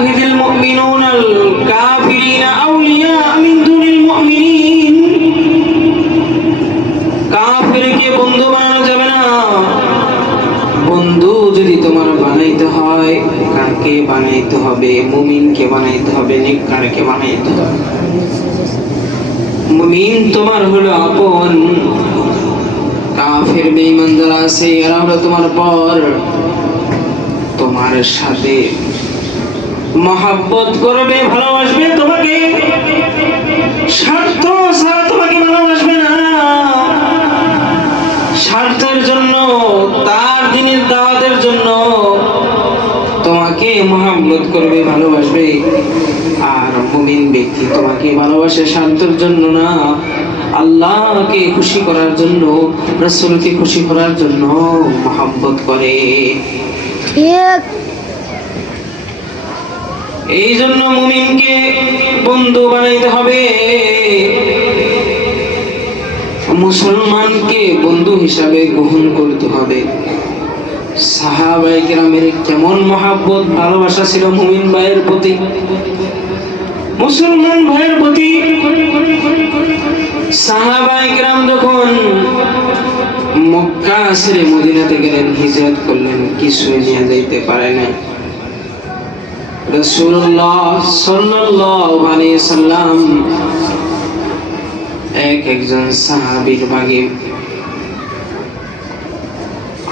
ইত্তাখিযিল মুমিনুনাল কাফিরিনা আউলিয়া মিন দুনিল মুমিনিন। কাফিরকে বন্ধু বানানো যাবে না। বন্ধু যদি তোমার বানাইতে হয়, কাকে বানাইতে হবে? মুমিনকে বানাইতে হবে, নেককারকে বানাইতে হবে। মুমিন তোমার হলো আপন, কাফের বেঈমান যারা আছে এরা হলো তোমার পর। তোমার সাথে মহব্বত করবে, ভালোবাসবে তোমাকে, স্বার্থ ছাড়া তোমাকে ভালোবাসবে না। স্বার্থের জন্য, তার দিনের দাওয়াতের জন্য তোমাকে মহব্বত করবে, ভালোবাসবে। আর মুমিন ব্যক্তি তোমাকে ভালোবাসে স্বার্থের জন্য না, আল্লাহকে খুশি করার জন্য, রাসূলকে খুশি করার জন্য মহব্বত করে। ঠিক। এই জন্য মুমিনকে বন্ধু বানাইতে হবে, মুসলমানকে বন্ধু হিসাবে গ্রহণ করতে হবে। সাহাবায়ে কেরামের কেমন মহব্বত ভালোবাসা ছিল মুমিন ভাইয়ের প্রতি, মুসলমান ভাইয়ের প্রতি। সাহাবায়ে কেরাম যখন মক্কা ছেড়ে মদিনাতে গেলেন, হিজরত করলেন, কিছু নিয়ে যাইতে পারে না। রাসূলুল্লাহ সাল্লাল্লাহু আলাইহি সাল্লাম একজন সাহাবীর ভাগে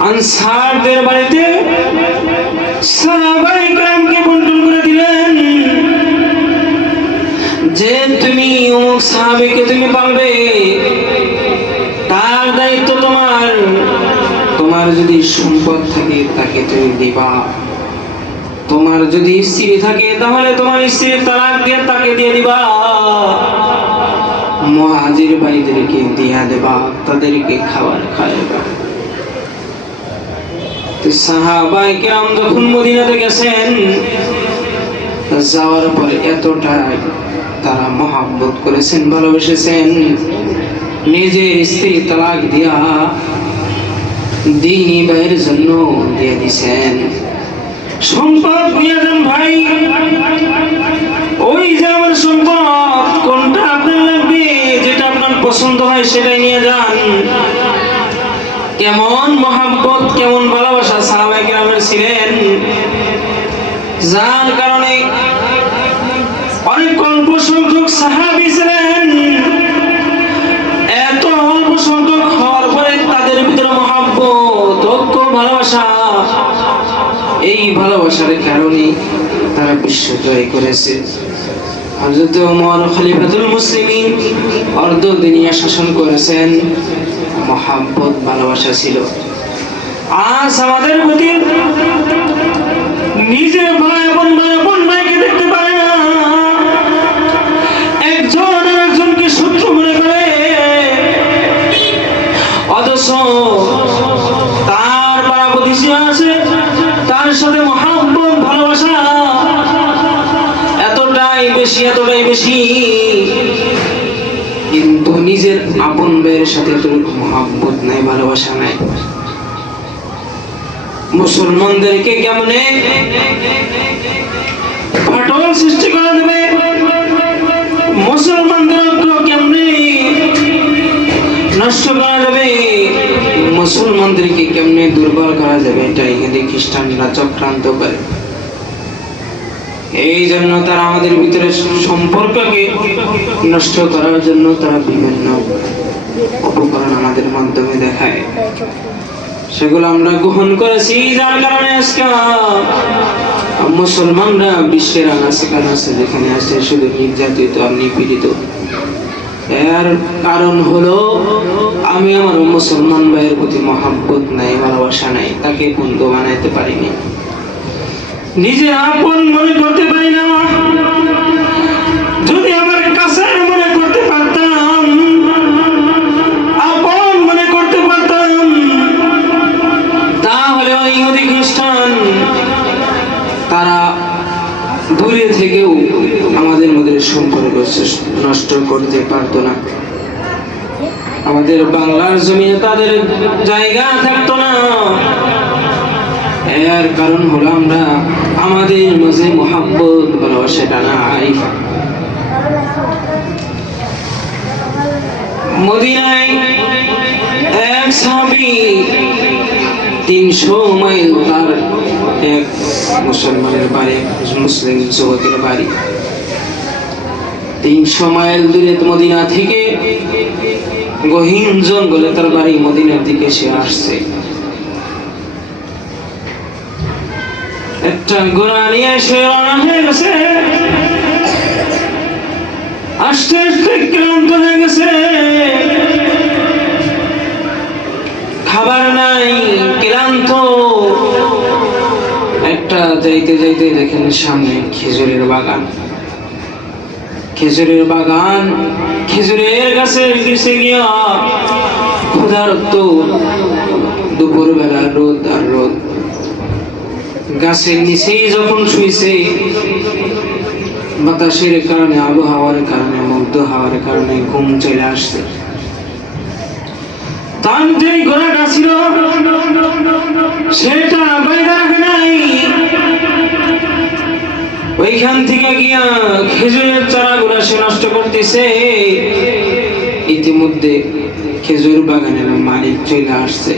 আনসারদের বাড়িতে সাহাবায়ে কেরামকে বন্টন করে দিলেন যে তুমি অমুক সাহাবীকে তুমি পালবে, তার দায়িত্ব তোমার। তোমার যদি সম্পদ থাকে তাকে তুমি দিবা, তোমার যদি স্ত্রী থাকে তাহলে তোমার স্ত্রীর তালাক দিয়ে তাকে দিয়ে দিবা, মুহাজির ভাইদেরকে দিয়া দেবা, তাদেরকে খাবার খাওয়াবা। তো সাহাবায়ে কেরাম যখন মদিনাতে গেছেন, যাওয়ার পর এতটা তারা মহব্বত করেছেন, ভালোবেসেছেন, নিজের স্ত্রী তালাক দিয়া দ্বীনি ভাইয়ের জন্য দিয়ে দিছেন। সম্পদ নিয়ে যান ভাই, ওই যে আমার সম্পদ, কোনটা আপনার লাগবে, যেটা আপনার পছন্দ হয় সেটাই নিয়ে যান। কেমন মহব্বত, কেমন ভালোবাসা সাহাবায়ে কেরামের ছিলেন, যার কারণে অনেক অল্প সংখ্যক সাহাবী ছিলেন। এত অল্প সংখ্যক হওয়ার পরে তাদের ভিতরে মহব্বত, ঐক্য, ভালোবাসা, এই ভালোবাসার কারণে তারা বিশ্ব জয় করেছে। হযরত ওমর খলিফাতুল মুসলিমিন অর্ধ দুনিয়া শাসন করেছেন, মহব্বত, ভালোবাসা ছিল। আজ আমাদের প্রতি নিজের ভাই বোন ভাইকে দেখতে পারে না, একজন আরেকজনকে শত্রু মনে করে, অথচ তার পাড়া প্রতিবেশী আছে, তার সাথে মহব্বত, ভালোবাসা এতটাই বেশি, কিন্তু নিজের আপন ভাইয়ের সাথে এতটুকু মহব্বত নাই, ভালোবাসা নাই। মুসলমানদেরকে কেমনে ফাটল সৃষ্টি করা যাবে, মুসলমানদেরকে কেমনে নষ্ট করা যাবে, মুসলমানদেরকে কেমনে দুর্বল করা যাবে, এটা ইহুদি খ্রিস্টানরা চক্রান্ত করে। এই জন্য তারা আমাদের ভিতরে সম্পর্ককে নষ্ট করার জন্য তারা বিভিন্ন উপকরণ আমাদের মাধ্যমে দেখায়, সেগুলো আমরা গ্রহণ করেছি, যার কারণে আজকে মুসলমানরা বিশ্বের আনাচে কানাচে যেখানে আছে শুধু নির্যাতিত আর নিপীড়িত। এর কারণ হলো আমি আমার মুসলমান ভাইয়ের প্রতি মহব্বত নাই, ভালোবাসা নাই, তাকে বন্ধু বানাইতে পারিনি, নিজের আপন মনে করতে পারি না। যদি আমার কাছে মনে করতে পারতাম, আপন মনে করতে পারতাম, তাহলে ওই ইহুদি খ্রিস্টান তারা দূরে থেকেও আমাদের মধ্যে সম্পর্ক নষ্ট করতে পারতো না। আমাদের বাংলার জমিনে তাদের জায়গা থাকতো না। এর কারণ হলো আমরা আমাদের মাঝে মোহাব্বত ভালোবাসাটা নাই। মদিনায় এক সাহাবী 300 মাইল তার এক মুসলমানের বাড়ি, মুসলিম যুবকের বাড়ি 300 মাইল দূরে মদিনা থেকে গহীন জঙ্গলে তার বাড়ি। মদিনার দিকে সে আসছে, একটা ঘোড়া নিয়ে সে রওনা হয়ে গেছে। আস্তে আস্তে ক্লান্ত হয়ে গেছে, খাবার নাই, ক্লান্ত। একটা যাইতে যাইতে দেখেন সামনে খেজুরের বাগান। খেজুরের বাগান, খেজুরের গাছে গেছে গিয়া ক্ষুধার্ত। দুপুরবেলা রোদ আর রোদ, গাছের নিচেই যখন শুইছে, বাতাসের কারণে, আবহাওয়ার কারণে, মুগ্ধ হওয়ার কারণে ঘুম চলে আসছে। তার যে ঘোড়াটা ছিল সেটা বাইরে রাখে নাই, ওইখান থেকে গিয়া খেজুরের চারাগুলো সে নষ্ট করতেছে। ইতিমধ্যে খেজুর বাগানের মালিক চলে আসছে।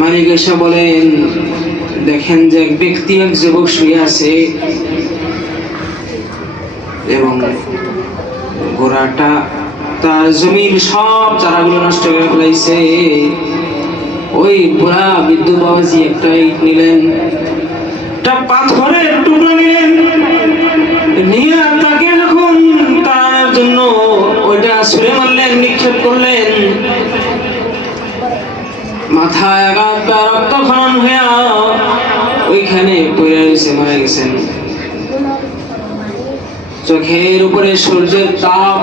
মালিক এসে বলেন, দেখেন যে এক ব্যক্তি, এক যুবক শুয়ে আছে এবং ঘোড়াটা তার জমির সব চারাগুলো নষ্ট করে ফেলাইছে। ওই বুড়া বৃদ্ধ বাবাজি একটা ইট নিলেন, একটা পাথরের টুকরো নিলেন, নিয়ে তাকে যখন তাড়ানোর জন্য ওইটা ছুঁড়ে মারলেন, নিক্ষেপ করলেন। মাথায় আঘাত বা রক্তক্ষরণ হয়ে ওইখানে পড়ে রয়েছে, মারা গেছেন। চোখের উপরে সূর্যের তাপ,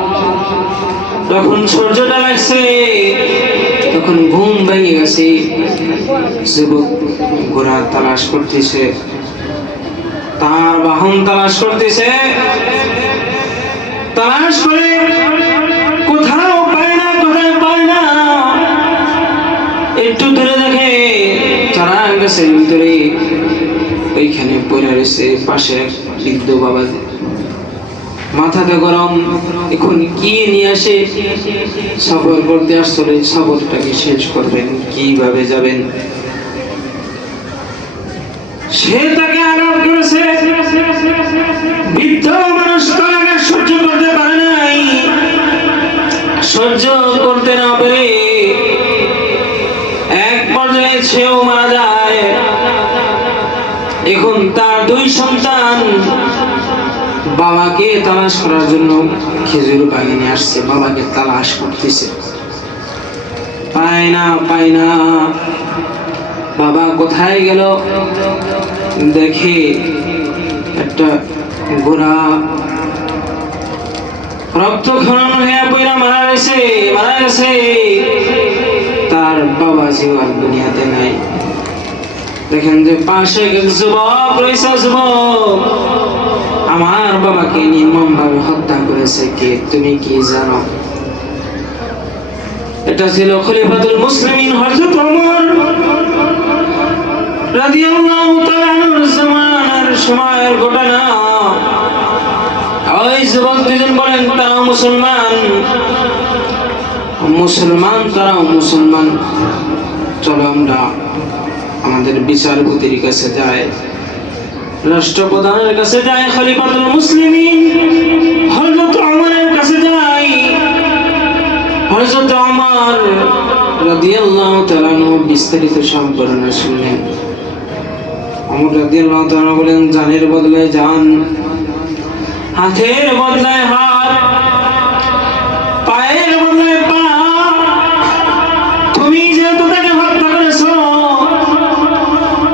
যখন সূর্যটা লাগছে তখন ঘুম ভেঙে গেছে। যুবক ঘোড়া তালাশ করতেছে, তার বাহন তালাশ করতেছে, তালাশ করে কোথাও পায় না, কোথায় পায় না। একটু দূরে দেখে চারা গাছের ভিতরে ওইখানে পড়ে রয়েছে পাশে এক বৃদ্ধ বাবা। মাথাটা গরম, এখন কি নিয়ে আসে? সফর করতে আসলে সফরটাকে শেষ করবেন, কিভাবে যাবেন? সে তাকে আঘাত করেছে। বৃদ্ধ মানুষ তার আঘাত সহ্য করতে পারে নাই। সহ্য করতে না পেরে এক পর্যায়ে সেও মারা যায়। এখন তার 2 সন্তান বাবাকে তালাশ করার জন্য খেজুর বাগানে আসছে, বাবাকে তালাশ করতেছে, পায় না, পায় না। বাবা কোথায় গেল? দেখে একটা ঘোড়া রক্তক্ষরণ হয়ে পড়ে মারা গেছে, মারা গেছে। তার বাবা জীবন দুনিয়াতে নাই। দেখেন যে পাশে যুবক রয়েছে, যুবক আমার বাবাকে নির্মম ভাবে হত্যা করেছে কে? তুমি কি জানো? এটা ছিল খলিফাতুল মুসলিমিন হযরত ওমর রাদিয়াল্লাহু তাআলা আনহুর জামানার সময়ের ঘটনা। ওই যুবক দুজন বলেন তারাও মুসলমান, মুসলমান তারাও মুসলমান, চলো আমরা আমাদের বিচারপতির কাছে যাই, রাষ্ট্রপ্রধানের কাছে যাই, খলিফাতুল মুসলিমিন হযরত ওমরের কাছে যাই। হযরত ওমর রাদিয়াল্লাহু তাআলা বিস্তারিত সব বর্ণনা শুনলেন। ওমর রাদিয়াল্লাহু তাআলা বলেন, জানের বদলায় জান, হাতের বদলায় হাত, পায়ের বদলায় পা। তুমি যেহেতু তাকে হত্যা করেছো,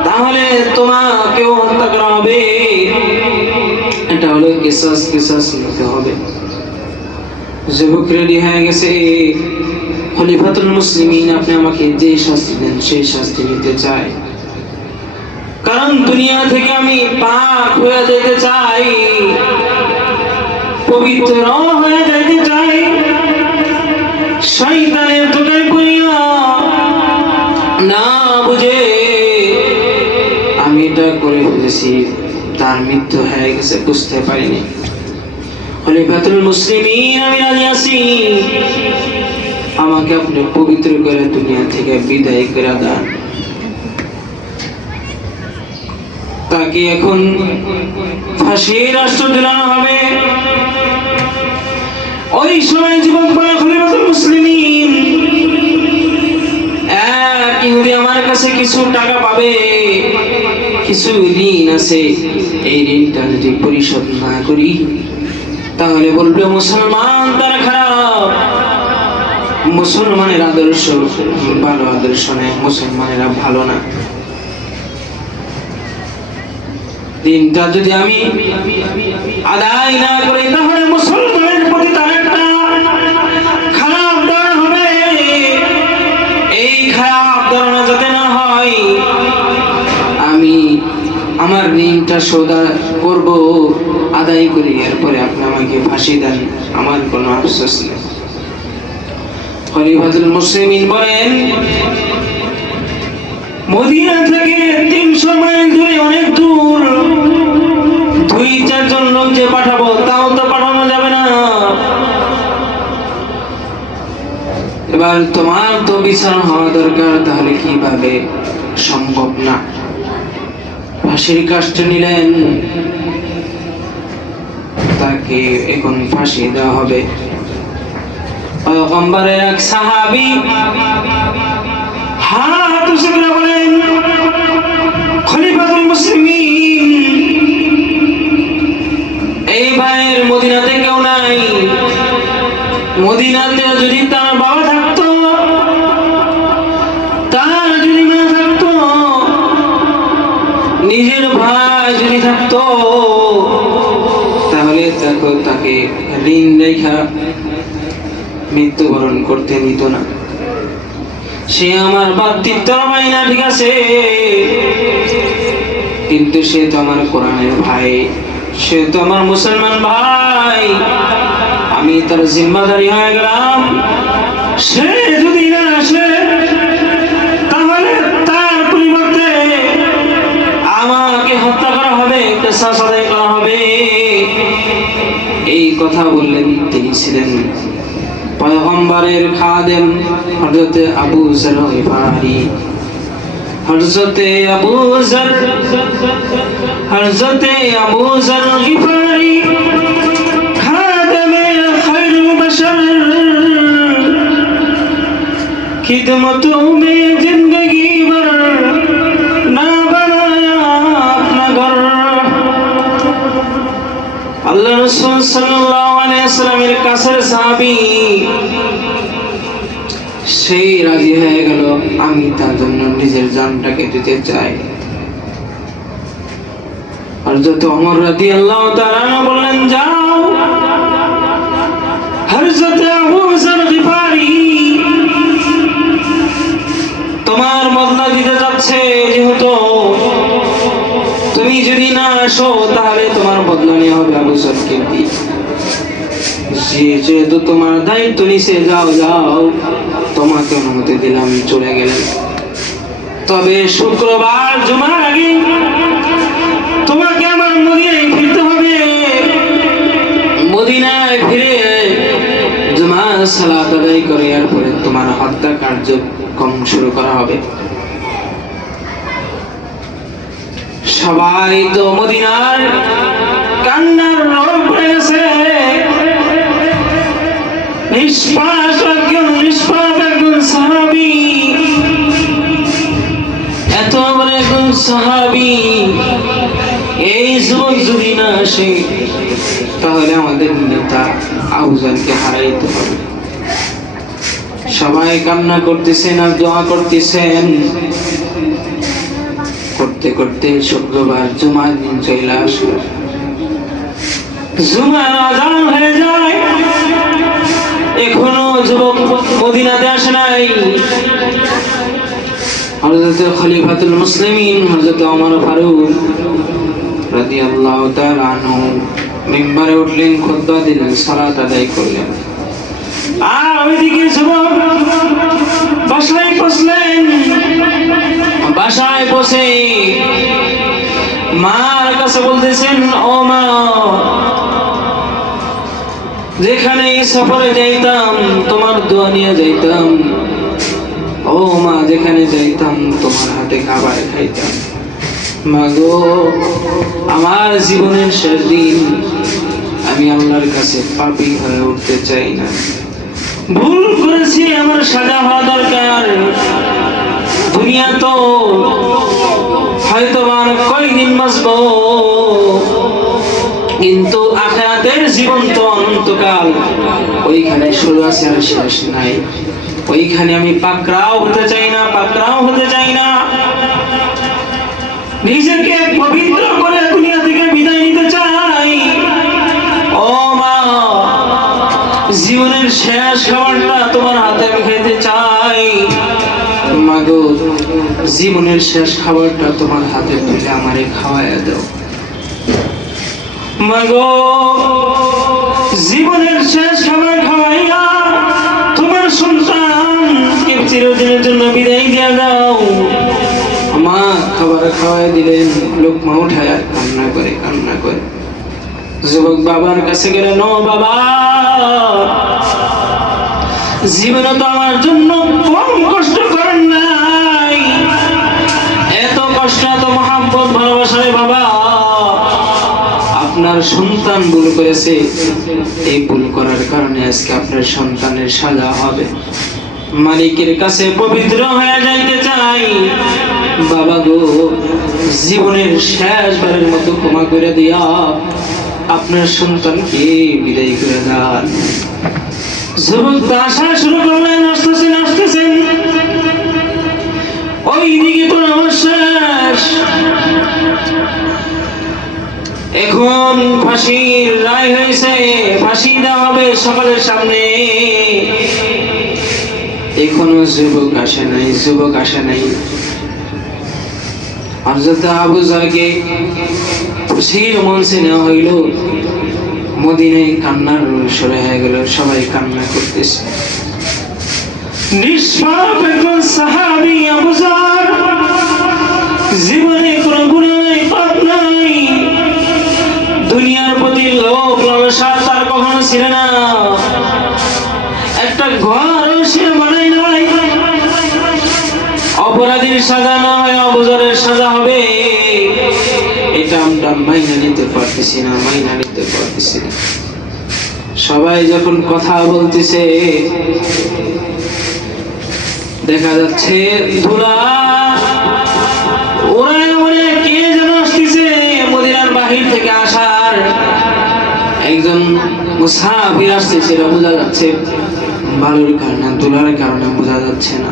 তাহলে তোমাকেও হত্যা করা হবে। এটা হলো কিসাস, কিসাস নিতে হবে। যুবক রেডি হয়ে গেছে। খলিফাতুল মুসলিমিন, আপনি আমাকে যে শাস্তি দেন সেই শাস্তি নিতে চাই, কারণ দুনিয়া থেকে আমি পাক হয়ে যেতে চাই, পবিত্র হয়ে যেতে চাই। শয়তানের ধোঁকায় পড়িয়া না বুঝে আমি এটা করে ফেলেছি, তার মৃত্যু হয়ে গেছে, বুঝতে পারিনি। খলিফাতুল মুসলিমিন আমি রাজি আছি, আমাকে আপনি পবিত্র করে দুনিয়া থেকে বিদায় করে দেন। তাকে এখন ফাঁসির রাষ্ট্র দিলানো হবে। ওই সময় যুবক বলে, খলিফাতুল মুসলিমিন, এক ইহুদি আমার কাছে কিছু টাকা পাবে, কিছু ঋণ আছে, এই ঋণটা যদি পরিশোধ না করি তাহলে বলবে মুসলমান তারা খারাপ, মুসলমানের আদর্শ ভালো আদর্শ নেই, মুসলমানেরা ভালো না। দিনটা যদি আমি আদায় না করি তাহলে মুসলমানের প্রতি তার একটা খারাপ ধারণা হবে। এই খারাপ ধারণা যাতে না হয়, আমি আমার ঋণটা শোধ করব, আদায় করি, এরপরে আপনি আমাকে ফাঁসি দেন, আমার কোনো আফসোস নেই। খলিফাতুল মুসলিমিন বলেন, মদিনা থেকে 300 মাইল দূরে, অনেক দূর, 2-4 জন লোক যে পাঠাবো তাও তো পাঠানো যাবে না। এবার তোমার তো বিচার হওয়া দরকার, তাহলে কিভাবে? সম্ভব না। ফাঁসির কাষ্ঠে নিলেন, তাকে এখন ফাঁসি দেওয়া হবে। পয়গম্বরের এক সাহাবী হাত উঁচু করে বলেন, খলিফাতুল মুসলিমিন, এই ভাইয়ের মদিনাতে কেউ নাই, মদিনাতে যদি তার বাবা থাকতো, তার যদি মা থাকতো, নিজের ভাই যদি থাকতো, তাহলে তাকে ঋণ রেখা মৃত্যুবরণ করতে নিত না। সে আমার বাপতিত্ব ভাই না, ঠিক আছে, কিন্তু সে তো আমার কোরআনের ভাই, সে তো আমার মুসলমান ভাই, আমি তার জিম্মাদারি হয়ে গেলাম। সে যদি না আসে তাহলে তার পরিবর্তে আমাকে হত্যা করা হবে, কিসাস আদায় করা হবে। এই কথা বললেন, তিনি ছিলেন পয়গম্বরের খাদেম হযরতে আবু যর গিফারি। হযরতে আবু যর গিফারি খাদেমে খায়রুল বশর, खिदमतों में जिंदगी भर ना बनाया अपना घर। আল্লাহ রাসূল সাল্লাল্লাহু আলাইহি ওয়াসাল্লামের কাছের সাহাবী, সেই রাজি হয়ে গেল, আমি তার জন্য নিজের জানটাকে দিতে চাই। হযরত ওমর রাদিয়াল্লাহু তাআলা বললেন, যাও। হযরত আবু যর গিফারি তোমার বদলা দিতে যাচ্ছে, যেহেতু তুমি যদি না আসো তাহলে তোমার বদলা নেওয়া হবে আবু যরকে দিয়ে। যেহেতু তোমার দায়িত্ব নিছে, যাও যাও, তোমাকে অনুমতি দিলাম, চলে গেলেন। তবে শুক্রবার জুমার আগে তোমাকে আমার মদিনায় ফিরতে হবে। মদিনায় ফিরে জুমার সালাত আদায় করে এরপরে তোমার হত্যা কার্যক্রম শুরু করা হবে। সবাই তো মদিনার কান্নার রোল পড়ে গেছে। নিষ্পাপ একজন সাহাবী, এত বড় একজন সাহাবী, এই যুবক যদি না আসে তাহলে আমাদের নেতা আবু যরকে হারাইতে হবে। সবাই কান্না করতেছেন আর দোয়া করতেছেন। করতে করতে শুক্রবার জুমার দিন চলে আসলো। জুমার আযান হয়ে যায়, এখনো যুবক মদিনাতে আসে নাই। হযরত খলিফাতুল মুসলিমিন হযরত ওমর ফারুক রাদিয়াল্লাহু তাআলা আনহু মিম্বারে উঠলেন, খুতবা দিলেন, সালাত আদায় করলেন। আর ওইদিকে যুবক বাসায় বসলেন। বাসায় বসে মার কাছে বলতেছেন, ও মা, যেখানে সফরে যাইতাম তোমার দোয়া নিয়ে যাইতাম, ও মা, যেখানে যাইতাম তোমার হাতে খাবার খাইতাম। মা গো, আমার জীবনের শেষ দিন, আমি আল্লাহর কাছে পাপী হয়ে উঠতে চাই না। ভুল করেছি, আমার সাজা হওয়া দরকার। দুনিয়া তো হয়তো আর কয়েকদিন বাঁচবো, কিন্তু আখিরাতের জীবন তো অনন্তকাল। ওইখানে শুরু আছে আর শেষ নাই। ওইখানে আমি পাকড়াও হতে চাই না, পাকড়াও হতে চাই না। নিজেকে পবিত্র করে দুনিয়া থেকে বিদায় নিতে চাই। ও মা, জীবনের শেষ খাবারটা তোমার হাতে আমি খেতে চাই। মা গো, জীবনের শেষ খাবারটা তোমার হাতে তুলে আমারে খাওয়াইয়া দাও। মা গো, জীবনের শেষ খাবার খাওয়াইয়া তোমার সন্তানকে চিরদিনের জন্য বিদায় দিয়ে দাও। মা খাবার খাওয়াই দিলেন, লোকমা উঠায় কান্না করে কান্না করে। যুবক বাবার কাছে গেলেন, ও বাবা, জীবনে তো আমার জন্য কম কষ্ট করেন নাই, এত কষ্ট, এত মহাব্বত, ভালোবাসা রে বাবা। আপনার সন্তান ভুল করেছে, এই ভুল করার কারণে আজকে আপনার সন্তানের সাজা হবে। মালিকের কাছে পবিত্র হয়ে যাইতে চাই। বাবা গো, জীবনের শেষবারের মতো ক্ষমা করে দিয়া আপনার সন্তানকে বিদায় করে দেন। যুবক আসা শুরু করলেন, আসতেছেন আসতেছেন, ওই দিকে তো আমার শেষ। এখন ফাঁসির রায় হয়েছে, ফাঁসি দেওয়া হবে সকলের সামনে। এখনো যুবক আসে নাই, যুবক আসে নাই। হযরত আবু যরকে ফাঁসির মঞ্চে নেওয়া হইল। মদিনায় কান্নার শুরু হয়ে গেল, সবাই কান্না করতেছে। নিষ্পাপ একজন সাহাবী আবু যর, জীবনে কোনো গুনাহ নাই, পাপ নাই, দুনিয়ার প্রতি লোভ লালসা তার কখনো ছিল না। একটা ঘর সে বানাই নাই। অপরাধীর সাজা না হয় আবু যরের সাজা হবে, এটা আমরা মাইনা নিতে পারতেছি না, মাইনা নিতে পারতেছি না। সবাই যখন কথা বলতেছে, দেখা যাচ্ছে ধুলা ওরা মানে কে যেন আসতেছে মদিনার বাহির থেকে আসার একজন মুসাফির আসতেছে, এটা বোঝা যাচ্ছে। বালুর কারণে, ধুলার কারণে বোঝা যাচ্ছে না।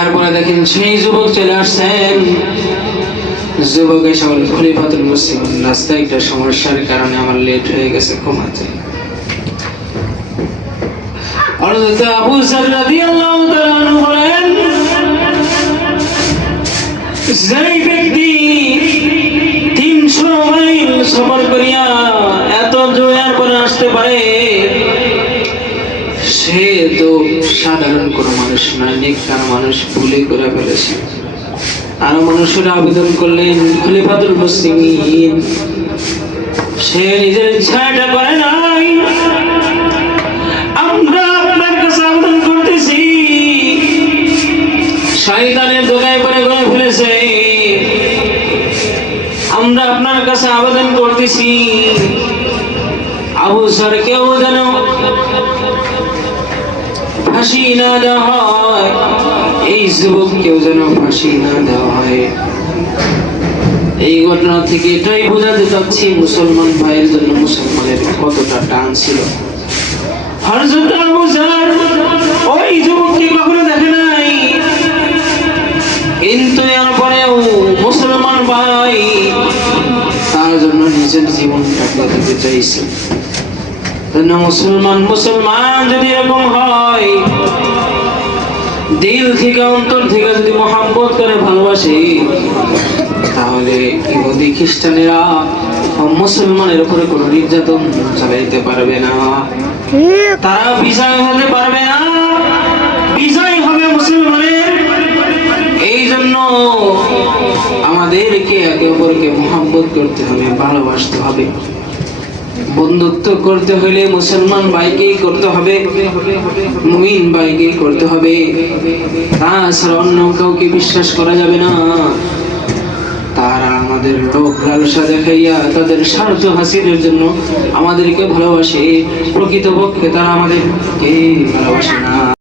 এরপরে দেখেন সেই যুবক চলে আসছেন। যুবক এসে বলেন, খলিফাতুল মুসলিমিন, রাস্তায় একটা সমস্যার কারণে আমার লেট হয়ে গেছে, ক্ষমা চাই। হযরত আবু যর রাদিয়াল্লাহু তাআলা আনহু বলেন, যেই ব্যক্তি 300 মাইল সফর করিয়া এত দূরের পরে আসতে পারে, সে তো সাধারণ কোনো মানুষ নয়, নেককার মানুষ, ভুলে করে ফেলেছে। আরো মানুষেরা আবেদন করলেন, খলিফাতুল মুসলিমিন, সে নিজের ইচ্ছাটা করে নাই, আমরা আপনার কাছে আবেদন করতেছি, শয়তানের ধোঁকায় পড়ে করে ফেলেছে, আমরা আপনার কাছে আবেদন করতেছি, আবু যরকেও যেন ফাঁসি না দেওয়া হয়, এই যুবককেও যেন ফাঁসি না দেওয়া হয়। এই ঘটনা থেকে এটাই বোঝাতে চাচ্ছি, মুসলমান ভাইয়ের জন্য মুসলমানের কতটা টান ছিল। হযরত আবু যর ওই যুবককে কখনো দেখে নাই, কিন্তু এরপরেও মুসলমান ভাই তার জন্য নিজের জীবনটাকে দিতে চাইছে। মুসলমান যদি এরকম হয়, দিল থেকে অন্তর থেকে যদি মহব্বত করে ভালোবাসে, তাহলে ইহুদি খ্রিস্টানেরা মুসলমানের উপরে কোনো নির্যাতন চালাইতে পারবে না, তারা বিজয় হতে পারবে না, বিজয় হবে মুসলমানের। এই জন্য আমাদেরকে একে অপরকে মহব্বত করতে হবে, ভালোবাসতে হবে। বন্ধুত্ব করতে হলে মুসলমান ভাইকেই করতে হবে, মুমিন ভাইকেই করতে হবে, তাছাড়া অন্য কাউকে বিশ্বাস করা যাবে না। তারা আমাদের লোভ লালসা দেখাইয়া তাদের স্বার্থ হাসিলের জন্য আমাদেরকে ভালোবাসে, প্রকৃতপক্ষে তারা আমাদেরকে ভালোবাসে না।